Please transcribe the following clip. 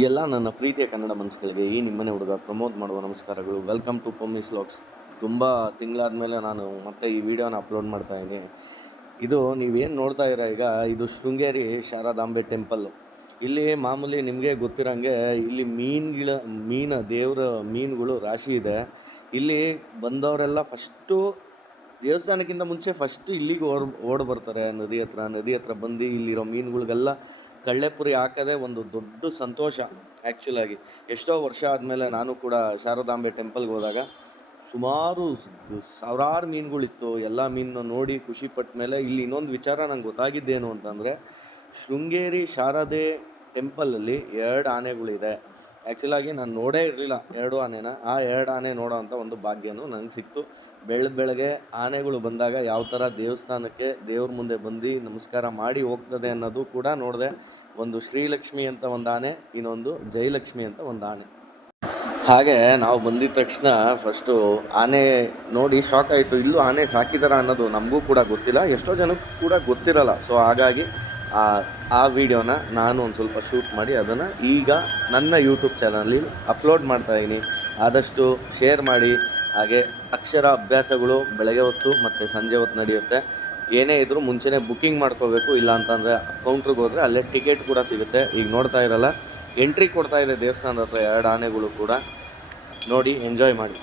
ಎಲ್ಲ ನನ್ನ ಪ್ರೀತಿಯ ಕನ್ನಡ ಮನಸ್ಸುಗಳಿಗೆ ಈ ನಿಮ್ಮನೆ ಹುಡುಗ ಪ್ರಮೋದ್ ಮಾಡುವ ನಮಸ್ಕಾರಗಳು. ವೆಲ್ಕಮ್ ಟು ಪೊಮ್ಮಿಸ್ ವ್ಲಾಗ್ಸ್. ತುಂಬ ತಿಂಗಳಾದಮೇಲೆ ನಾನು ಮತ್ತೆ ಈ ವಿಡಿಯೋನ ಅಪ್ಲೋಡ್ ಮಾಡ್ತಾ ಇದ್ದೀನಿ. ಇದು ನೀವೇನು ನೋಡ್ತಾ ಇರೋ ಈಗ ಇದು ಶೃಂಗೇರಿ ಶಾರದಾಂಬೆ ಟೆಂಪಲ್ಲು. ಇಲ್ಲಿ ಮಾಮೂಲಿ ನಿಮಗೆ ಗೊತ್ತಿರೋಂಗೆ ಇಲ್ಲಿ ದೇವರ ಮೀನುಗಳು ರಾಶಿ ಇದೆ. ಇಲ್ಲಿ ಬಂದವರೆಲ್ಲ ಫಸ್ಟು ದೇವಸ್ಥಾನಕ್ಕಿಂತ ಮುಂಚೆ ಫಸ್ಟು ಇಲ್ಲಿಗೆ ಓಡಿ ಬರ್ತಾರೆ. ನದಿ ಹತ್ರ ಬಂದು ಇಲ್ಲಿರೋ ಮೀನುಗಳಿಗೆಲ್ಲ ಕಳ್ಳೆಪುರಿ ಹಾಕೋದೇ ಒಂದು ದೊಡ್ಡ ಸಂತೋಷ. ಆ್ಯಕ್ಚುಲಾಗಿ ಎಷ್ಟೋ ವರ್ಷ ಆದಮೇಲೆ ನಾನು ಕೂಡ ಶಾರದಾಂಬೆ ಟೆಂಪಲ್ಗೆ ಹೋದಾಗ ಸುಮಾರು ಸಾವಿರಾರು ಮೀನುಗಳಿತ್ತು. ಎಲ್ಲ ಮೀನನ್ನ ನೋಡಿ ಖುಷಿ ಪಟ್ಟ ಮೇಲೆ ಇಲ್ಲಿ ಇನ್ನೊಂದು ವಿಚಾರ ನಂಗೆ ಗೊತ್ತಾಗಿದ್ದೇನು ಅಂತಂದರೆ, ಶೃಂಗೇರಿ ಶಾರದೆ ಟೆಂಪಲಲ್ಲಿ 2 ಆನೆಗಳಿದೆ. ಆ್ಯಕ್ಚುಲಾಗಿ ನಾನು ನೋಡೇ ಇರಲಿಲ್ಲ 2 ಆನೆನ. ಆ 2 ಆನೆ ನೋಡೋ ಅಂಥ ಒಂದು ಭಾಗ್ಯನೂ ನನಗೆ ಸಿಕ್ತು. ಬೆಳಗ್ಗೆ ಆನೆಗಳು ಬಂದಾಗ ಯಾವ ಥರ ದೇವಸ್ಥಾನಕ್ಕೆ ದೇವ್ರ ಮುಂದೆ ಬಂದು ನಮಸ್ಕಾರ ಮಾಡಿ ಹೋಗ್ತದೆ ಅನ್ನೋದು ಕೂಡ ನೋಡಿದೆ. ಒಂದು ಶ್ರೀಲಕ್ಷ್ಮಿ ಅಂತ ಒಂದು ಆನೆ, ಇನ್ನೊಂದು ಜಯಲಕ್ಷ್ಮಿ ಅಂತ ಒಂದು ಆನೆ. ಹಾಗೆ ನಾವು ಬಂದಿದ್ದ ತಕ್ಷಣ ಫಸ್ಟು ಆನೆ ನೋಡಿ ಶಾಕ್ ಆಯಿತು. ಇಲ್ಲೂ ಆನೆ ಸಾಕಿದಾರ ಅನ್ನೋದು ನಮಗೂ ಕೂಡ ಗೊತ್ತಿಲ್ಲ, ಎಷ್ಟೋ ಜನಕ್ಕೂ ಕೂಡ ಗೊತ್ತಿರಲ್ಲ. ಸೊ ಹಾಗಾಗಿ ಆ ವಿಡಿಯೋನ ನಾನು ಒಂದು ಸ್ವಲ್ಪ ಶೂಟ್ ಮಾಡಿ ಅದನ್ನು ಈಗ ನನ್ನ ಯೂಟ್ಯೂಬ್ ಚಾನಲಲ್ಲಿ ಅಪ್ಲೋಡ್ ಮಾಡ್ತಾಯಿದ್ದೀನಿ. ಆದಷ್ಟು ಶೇರ್ ಮಾಡಿ. ಹಾಗೆ ಅಕ್ಷರ ಅಭ್ಯಾಸಗಳು ಬೆಳಗ್ಗೆ ಹೊತ್ತು ಮತ್ತು ಸಂಜೆ ಹೊತ್ತು ನಡೆಯುತ್ತೆ. ಏನೇ ಇದ್ದರೂ ಮುಂಚೆನೇ ಬುಕ್ಕಿಂಗ್ ಮಾಡ್ಕೋಬೇಕು. ಇಲ್ಲ ಅಂತಂದರೆ ಕೌಂಟ್ರಿಗೆ ಹೋದರೆ ಅಲ್ಲೇ ಟಿಕೆಟ್ ಕೂಡ ಸಿಗುತ್ತೆ. ಈಗ ನೋಡ್ತಾ ಇರಲ್ಲ, ಎಂಟ್ರಿ ಕೊಡ್ತಾ ಇದೆ ದೇವಸ್ಥಾನದ ಹತ್ರ 2 ಆನೆಗಳು ಕೂಡ. ನೋಡಿ, ಎಂಜಾಯ್ ಮಾಡಿ.